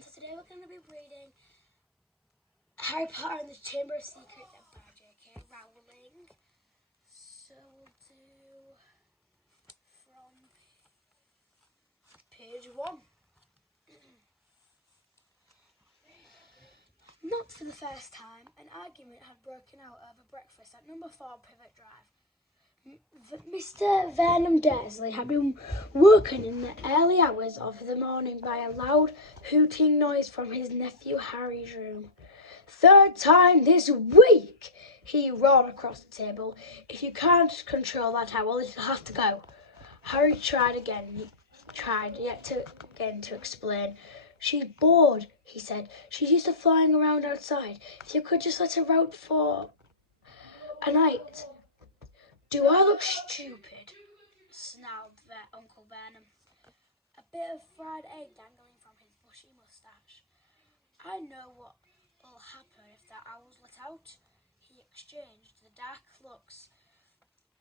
everyone, so today we're going to be reading Harry Potter and the Chamber of Secrets by J.K. Rowling. So we'll do from page 1. Not for the first time, an argument had broken out over breakfast at number 4 Privet Drive. Mr. Vernon Dursley had been woken in the early hours of the morning by a loud hooting noise from his nephew Harry's room. "Third time this week!" he roared across the table. "If you can't control that owl, it'll have to go." Harry tried yet again to explain. "She's bored," he said. "She's used to flying around outside. If you could just let her out for a night." "Do I look stupid?" snarled Uncle Vernon, a bit of fried egg dangling from his bushy moustache. "I know what'll happen if that owl's let out." He exchanged the dark looks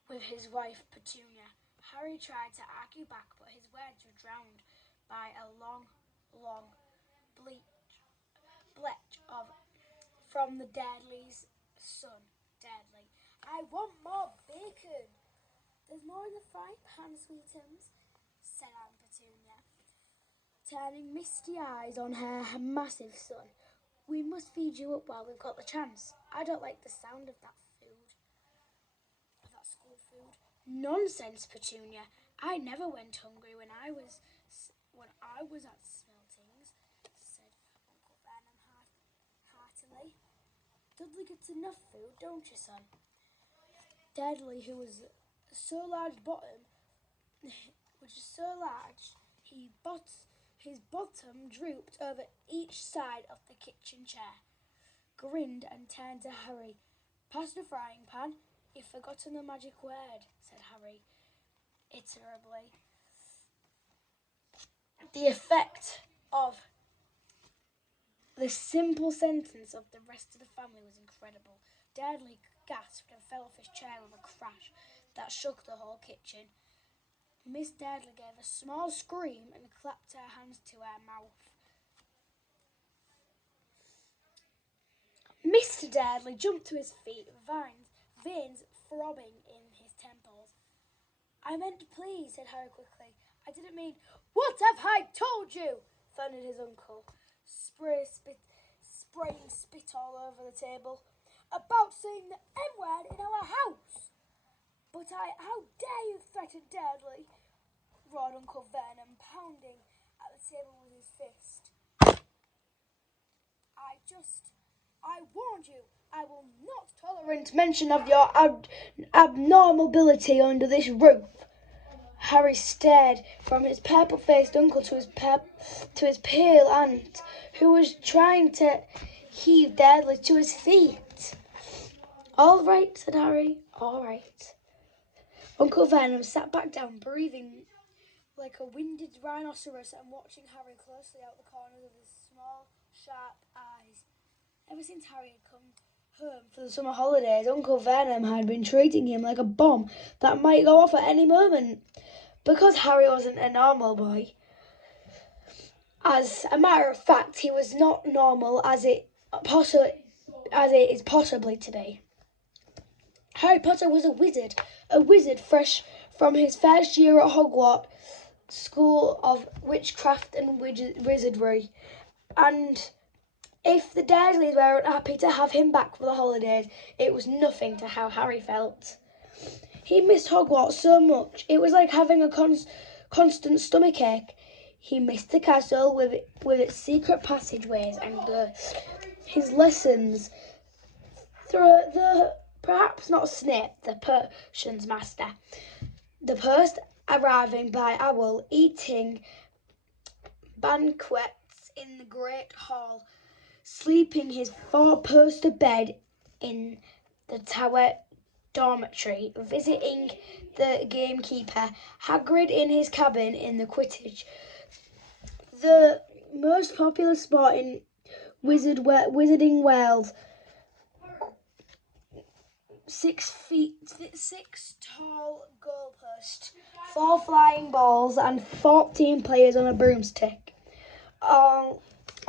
with his wife Petunia. Harry tried to argue back, but his words were drowned by a long belch from the Dudley's son, Dudley. "I want more bacon." "There's more in the frying pan, sweetums," said Aunt Petunia, turning misty eyes on her massive son. "We must feed you up while we've got the chance. I don't like the sound of that school food." "Nonsense, Petunia. I never went hungry when I was at Smeltings," said Uncle Vernon heartily. "Dudley gets enough food, don't you, son?" Dudley, who was so large, his bottom drooped over each side of the kitchen chair, grinned and turned to Harry. "Pass the frying pan. You've forgotten the magic word," said Harry, irritably. The effect of the simple sentence of the rest of the family was incredible. Dudley gasped and fell off his chair with a crash that shook the whole kitchen. Miss Dudley gave a small scream and clapped her hands to her mouth. Mr. Dudley jumped to his feet, veins throbbing in his temples. "I meant please," said Harry quickly. "I didn't mean—" "What have I told you?" thundered his uncle, spraying spit all over the table. "About saying the M-word in our house." "But how dare you threaten Dudley?" roared Uncle Vernon, pounding at the table with his fist. I warned you. I will not tolerate mention of your abnormal ability under this roof." Harry stared from his purple-faced uncle to his pale aunt, who was trying to heave Dudley to his feet. "All right," said Harry. "All right." Uncle Vernon sat back down, breathing like a winded rhinoceros and watching Harry closely out the corners of his small, sharp eyes. Ever since Harry had come home for the summer holidays, Uncle Vernon had been treating him like a bomb that might go off at any moment. Because Harry wasn't a normal boy, as a matter of fact, he was not normal as it is possibly to be. Harry Potter was a wizard fresh from his first year at Hogwarts School of Witchcraft and Wizardry, and if the Dursleys weren't happy to have him back for the holidays, it was nothing to how Harry felt. He missed Hogwarts so much, it was like having a constant stomachache. He missed the castle with its secret passageways and his lessons through perhaps not Snape, the Persian's master. The post arriving by owl, eating banquets in the Great Hall, sleeping his 4-poster bed in the Tower dormitory, visiting the gamekeeper, Hagrid in his cabin in the Quidditch. The most popular sport in Wizarding World, 6 tall goalposts, 4 flying balls, and 14 players on a broomstick. All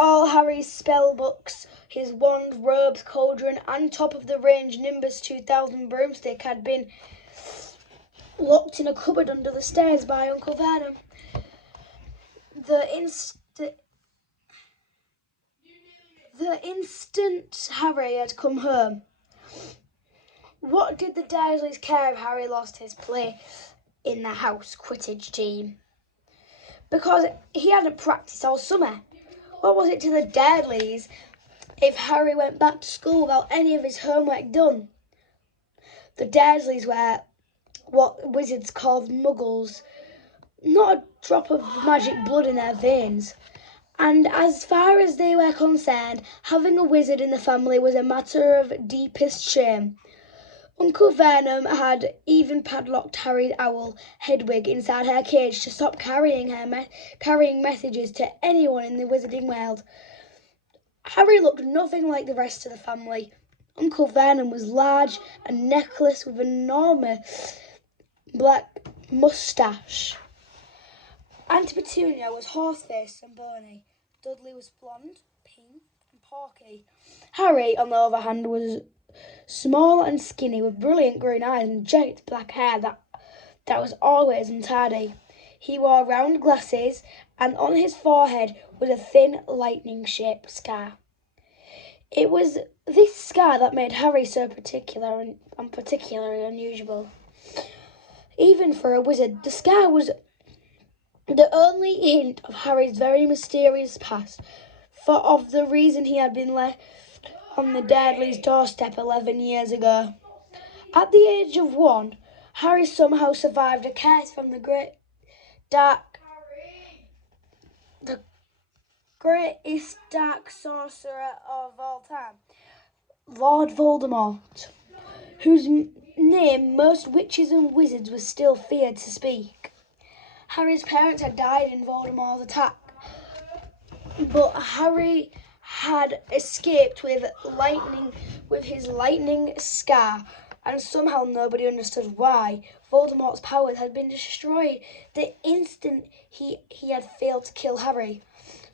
All Harry's spell books, his wand, robes, cauldron, and top-of-the-range Nimbus 2000 broomstick had been locked in a cupboard under the stairs by Uncle Vernon. The instant Harry had come home, what did the Dursleys care if Harry lost his place in the house Quidditch team? Because he hadn't practiced all summer. What was it to the Dursleys if Harry went back to school without any of his homework done? The Dursleys were what wizards called muggles, not a drop of magic blood in their veins. And as far as they were concerned, having a wizard in the family was a matter of deepest shame. Uncle Vernon had even padlocked Harry's owl, Hedwig, inside her cage to stop carrying messages to anyone in the wizarding world. Harry looked nothing like the rest of the family. Uncle Vernon was large and necklace with an enormous black moustache. Aunt Petunia was horse-faced and bony. Dudley was blonde, pink, and porky. Harry, on the other hand, was small and skinny, with brilliant green eyes and jet black hair that was always untidy. He wore round glasses, and on his forehead was a thin, lightning-shaped scar. It was this scar that made Harry so particular and particularly unusual. Even for a wizard, the scar was the only hint of Harry's very mysterious past, for of the reason he had been left on the Dudley's doorstep 11 years ago. At the age of 1, Harry somehow survived a curse from the greatest dark sorcerer of all time, Lord Voldemort, whose name most witches and wizards were still feared to speak. Harry's parents had died in Voldemort's attack, but Harry had escaped with his lightning scar, and somehow nobody understood why. Voldemort's powers had been destroyed the instant he had failed to kill Harry.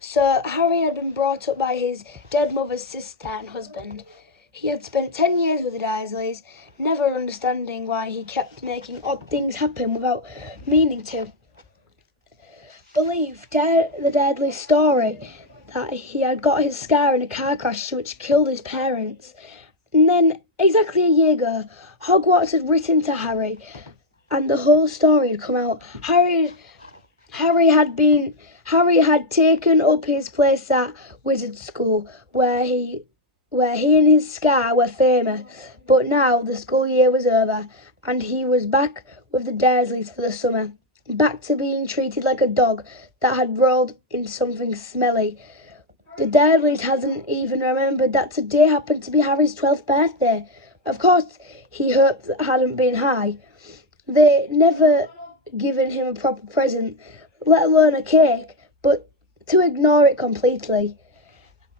So Harry had been brought up by his dead mother's sister and husband. He had spent 10 years with the Dursleys, never understanding why he kept making odd things happen without meaning to. Believed the Dudley story that he had got his scar in a car crash which killed his parents. And then, exactly a year ago, Hogwarts had written to Harry, and the whole story had come out. Harry had taken up his place at Wizard School, where he and his scar were famous. But now the school year was over, and he was back with the Dursleys for the summer, back to being treated like a dog that had rolled in something smelly. The Dursleys hadn't even remembered that today happened to be Harry's 12th birthday. Of course, he hoped that hadn't been high. They'd never given him a proper present, let alone a cake, but to ignore it completely.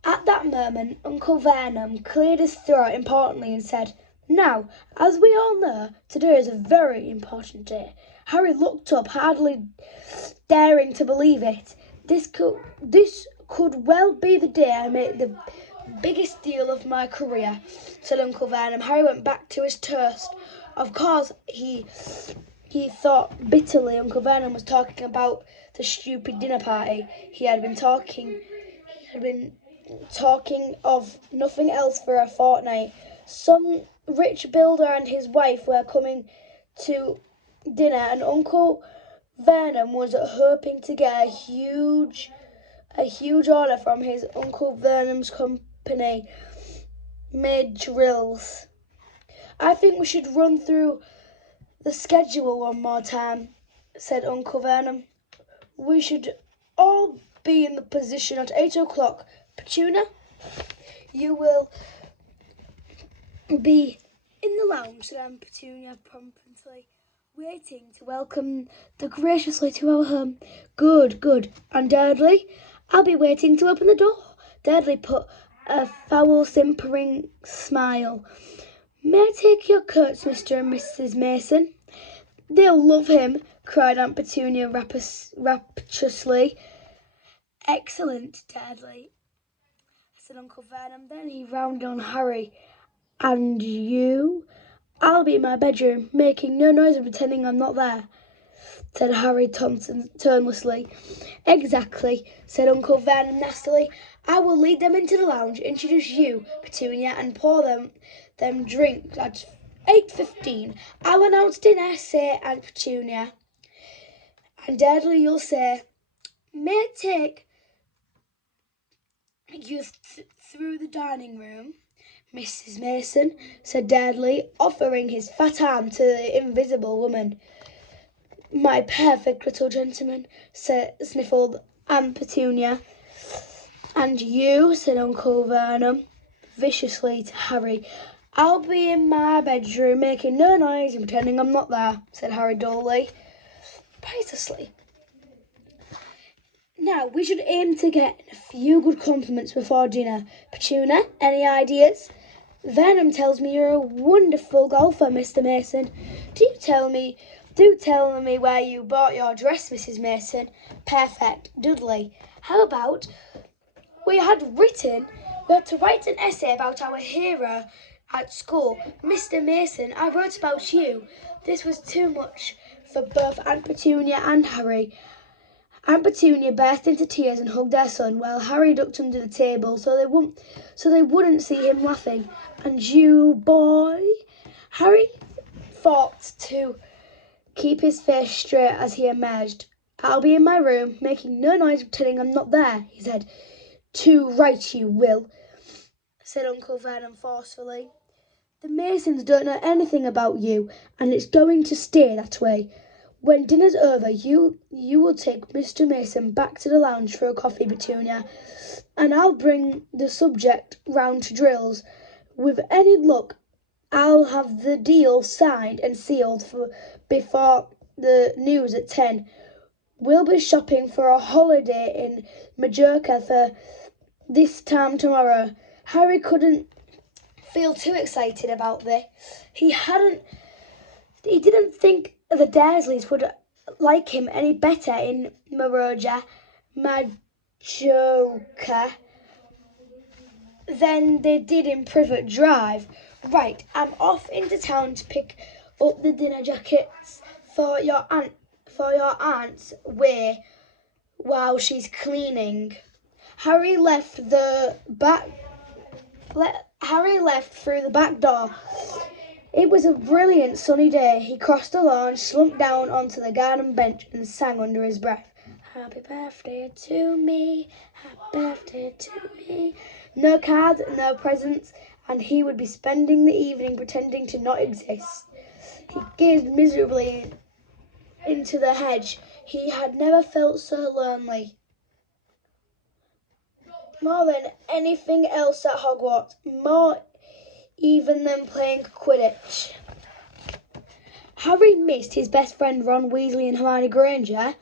At that moment, Uncle Vernon cleared his throat importantly and said, "Now, as we all know, today is a very important day." Harry looked up, hardly daring to believe it. This could well be the day I make the biggest deal of my career," said Uncle Vernon. Harry went back to his toast. Of course, he thought bitterly Uncle Vernon was talking about the stupid dinner party. He had been talking of nothing else for a fortnight. Some rich builder and his wife were coming to dinner, and Uncle Vernon was hoping to get a huge order from his Uncle Vernon's company made drills. "I think we should run through the schedule one more time," said Uncle Vernon. "We should all be in the position at 8 o'clock. Petunia, you will be in the lounge," said Aunt Petunia promptly, "waiting to welcome the graciously to our home." Good. And Dudley? "I'll be waiting to open the door." Dudley put a foul, simpering smile. "May I take your coats, Mr. and Mrs. Mason?" "They'll love him," cried Aunt Petunia rapturously. "Excellent, Dudley. said Uncle Vernon. Then he rounded on Harry. And you? I'll be in my bedroom, making no noise and pretending I'm not there, said Harry tonelessly. Exactly, said Uncle Vernon nastily. I will lead them into the lounge, introduce you, Petunia, and pour them drinks at 8:15. I'll announce dinner, say Aunt Petunia. And Dudley, you'll say, may I take you through the dining room? Mrs. Mason, said Dudley, offering his fat arm to the invisible woman. My perfect little gentleman, sniffled Aunt Petunia. And you, said Uncle Vernon, viciously to Harry. I'll be in my bedroom, making no noise and pretending I'm not there, said Harry dully. Precisely. Now, we should aim to get a few good compliments before dinner. Petunia, any ideas? Vernon tells me you're a wonderful golfer, Mr. Mason. Do tell me where you bought your dress, Mrs. Mason. Perfect. Dudley, how about we had to write an essay about our hero at school. Mr. Mason, I wrote about you. This was too much for both Aunt Petunia and Harry. Aunt Petunia burst into tears and hugged her son, while Harry ducked under the table so they wouldn't see him laughing. And you, boy? Harry fought to keep his face straight as he emerged. I'll be in my room, making no noise, pretending I'm not there, he said. Too right you will, said Uncle Vernon forcefully. The Masons don't know anything about you, and it's going to stay that way. When dinner's over, you will take Mr. Mason back to the lounge for a coffee, Petunia, and I'll bring the subject round to drills. With any luck, I'll have the deal signed and sealed before the news at 10. We'll be shopping for a holiday in Majorca for this time tomorrow. Harry couldn't feel too excited about this. He didn't think the Dursleys would like him any better in Majorca than they did in Privet Drive. Right, I'm off into town to pick up the dinner jackets for your aunt's way while she's cleaning. Harry left through the back door. It was a brilliant sunny day. He crossed the lawn, slumped down onto the garden bench and sang under his breath. Happy birthday to me, happy birthday to me. No cards, no presents, and he would be spending the evening pretending to not exist. He gazed miserably into the hedge. He had never felt so lonely. More than anything else at Hogwarts, more even than playing Quidditch. Harry missed his best friend Ron Weasley and Hermione Granger.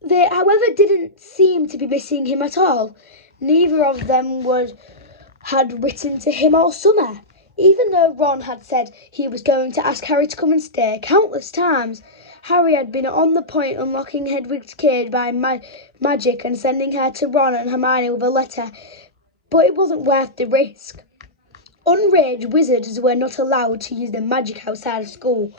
They, however, didn't seem to be missing him at all. Neither of them had written to him all summer, even though Ron had said he was going to ask Harry to come and stay countless times. Harry had been on the point of unlocking Hedwig's cage by magic and sending her to Ron and Hermione with a letter, but it wasn't worth the risk. Unraged wizards were not allowed to use their magic outside of school.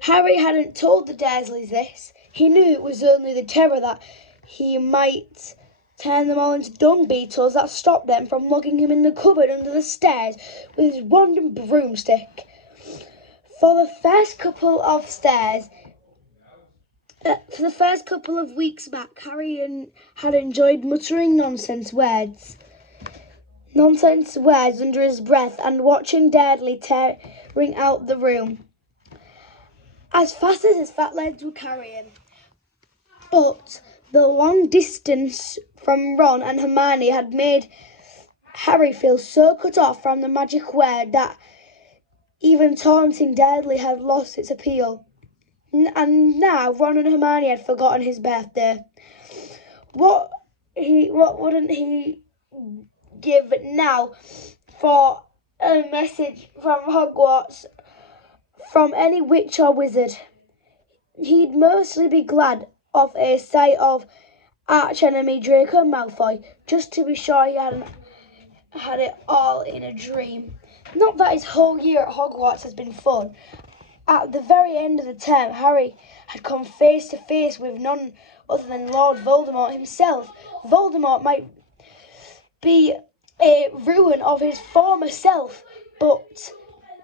Harry hadn't told the Dursleys this. He knew it was only the terror that he might turn them all into dung beetles that stopped them from locking him in the cupboard under the stairs with his wand and broomstick. For the first couple of weeks back, Harry had enjoyed muttering nonsense words under his breath and watching Dudley tearing out the room as fast as his fat legs would carry him. But the long distance from Ron and Hermione had made Harry feel so cut off from the magic word that even taunting Dudley had lost its appeal. And now Ron and Hermione had forgotten his birthday. What wouldn't he give now for a message from Hogwarts from any witch or wizard? He'd mostly be glad of a sight of archenemy Draco Malfoy, just to be sure he hadn't had it all in a dream. Not that his whole year at Hogwarts has been fun. At the very end of the term, Harry had come face to face with none other than Lord Voldemort himself. Voldemort might be a ruin of his former self, but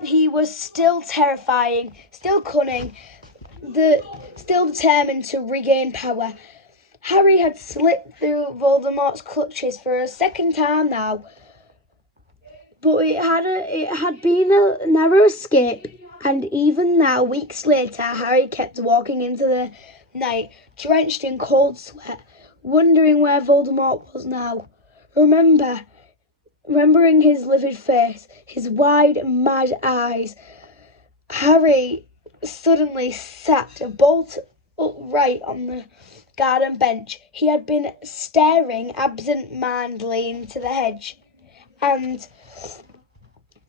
he was still terrifying, still cunning, still determined to regain power. Harry had slipped through Voldemort's clutches for a second time now, but it had been a narrow escape, and even now, weeks later, Harry kept walking into the night, drenched in cold sweat, wondering where Voldemort was now. Remembering his livid face, his wide, mad eyes, Harry suddenly sat bolt upright on the garden bench. He had been staring absent-mindedly into the hedge, and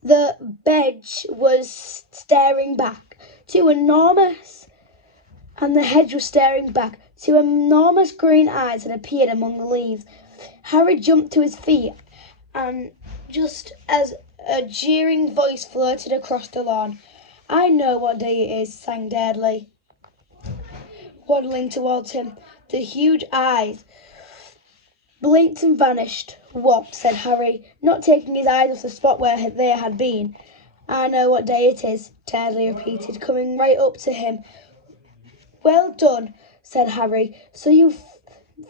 the hedge was staring back. The hedge was staring back. Two enormous green eyes had appeared among the leaves. Harry jumped to his feet, and just as a jeering voice floated across the lawn, "I know what day it is," sang Dudley, waddling towards him. The huge eyes blinked and vanished. "What?" said Harry, not taking his eyes off the spot where they had been. "I know what day it is," Dudley repeated, coming right up to him. "Well done," said Harry. "So you've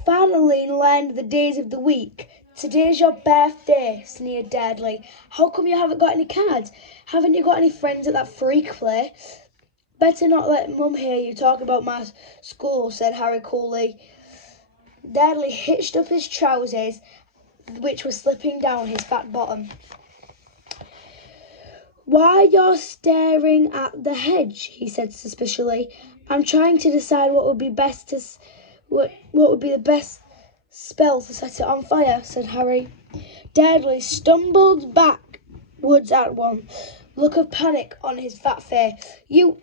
finally learned the days of the week. Today's your birthday," sneered Dudley. "How come you haven't got any cards? Haven't you got any friends at that freak play?" "Better not let Mum hear you talk about my school," said Harry coolly. Dudley hitched up his trousers, which were slipping down his fat bottom. "Why, you're staring at the hedge," he said suspiciously. "I'm trying to decide what would be the best spell to set it on fire," said Harry. Dudley stumbled backwards at one look of panic on his fat face. "You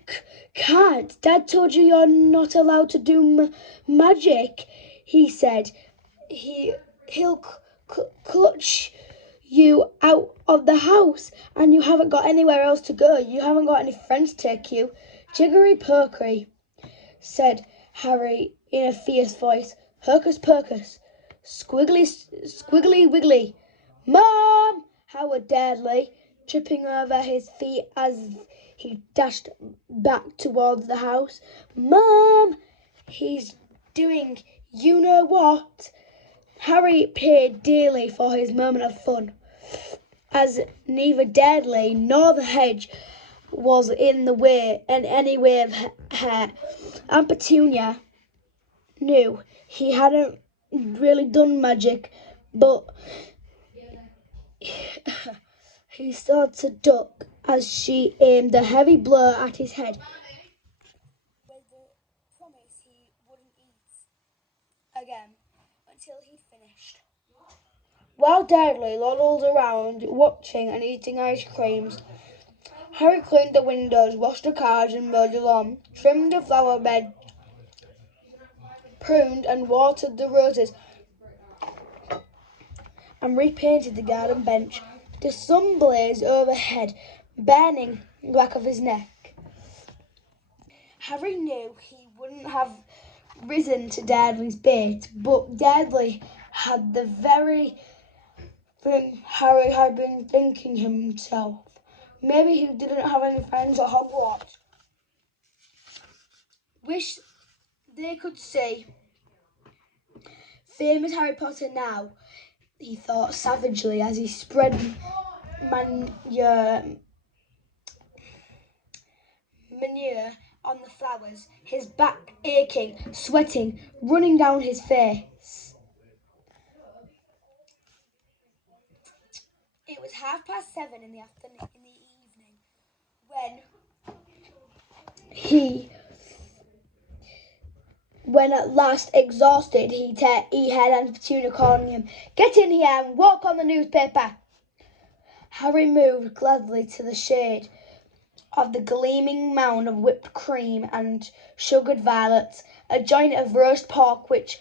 can't. Dad told you you're not allowed to do magic," he said. He'll clutch you out of the house, and you haven't got anywhere else to go. You haven't got any friends to take you." "Jiggery pokery," said Harry in a fierce voice. "Hocus pocus, squiggly wiggly." "Mom!" howled Dudley, tripping over his feet as he dashed back towards the house. "Mom! He's doing you know what." Harry paid dearly for his moment of fun, as neither Dudley nor the hedge was in any way of her. Aunt Petunia knew he hadn't really done magic, but he started to duck as she aimed a heavy blow at his head, with the promise he wouldn't eat again until he'd finished. While Dudley lolled around watching and eating ice creams, Harry cleaned the windows, washed the cars and mowed the lawn, trimmed the flower bed, pruned and watered the roses, and repainted the garden bench. The sun blazed overhead, burning the back of his neck. Harry knew he wouldn't have risen to Dudley's bait, but Dudley had the very thing Harry had been thinking himself. Maybe he didn't have any friends at Hogwarts. Wish they could see famous Harry Potter now, he thought savagely as he spread manure on the flowers, his back aching, sweating running down his face. It was 7:30 in the evening when at last, exhausted, he heard Aunt Petunia calling him. "Get in here and walk on the newspaper." Harry moved gladly to the shade of the gleaming mound of whipped cream and sugared violets, a joint of roast pork which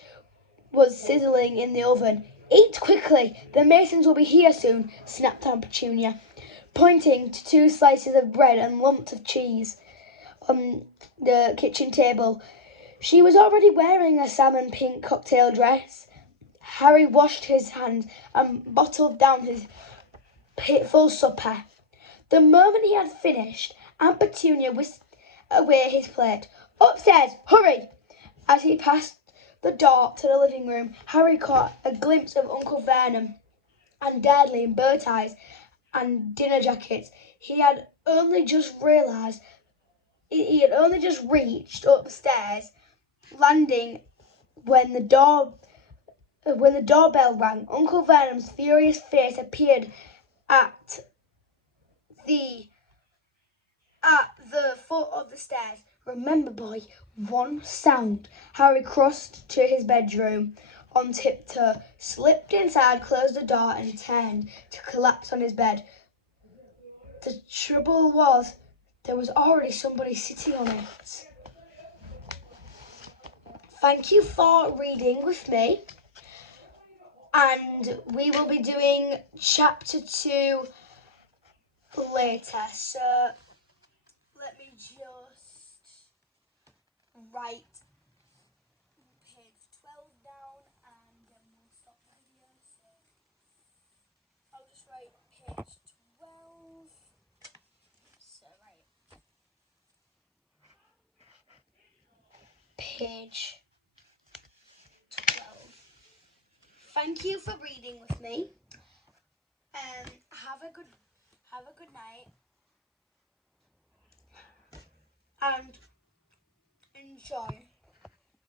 was sizzling in the oven. Eat quickly, the Masons will be here soon, snapped Aunt Petunia, pointing to 2 slices of bread and lumps of cheese on the kitchen table. She was already wearing a salmon pink cocktail dress. Harry washed his hands and bottled down his pitiful supper. The moment he had finished, Aunt Petunia whisked away his plate. Upstairs, hurry! As he passed the door to the living room, Harry caught a glimpse of Uncle Vernon and Dudley in bow ties and dinner jackets. He had only just reached upstairs landing when the doorbell rang. Uncle Vernon's furious face appeared at the foot of the stairs. Remember, boy, one sound. Harry crossed to his bedroom on tiptoe, slipped inside, closed the door, and turned to collapse on his bed. The trouble was, there was already somebody sitting on it. Thank you for reading with me. And we will be doing chapter 2 later. So let me just write page 12 down and then we'll stop the video. So I'll just write page 12. So right. Page 12. Thank you for reading with me. Have a good night. And enjoy.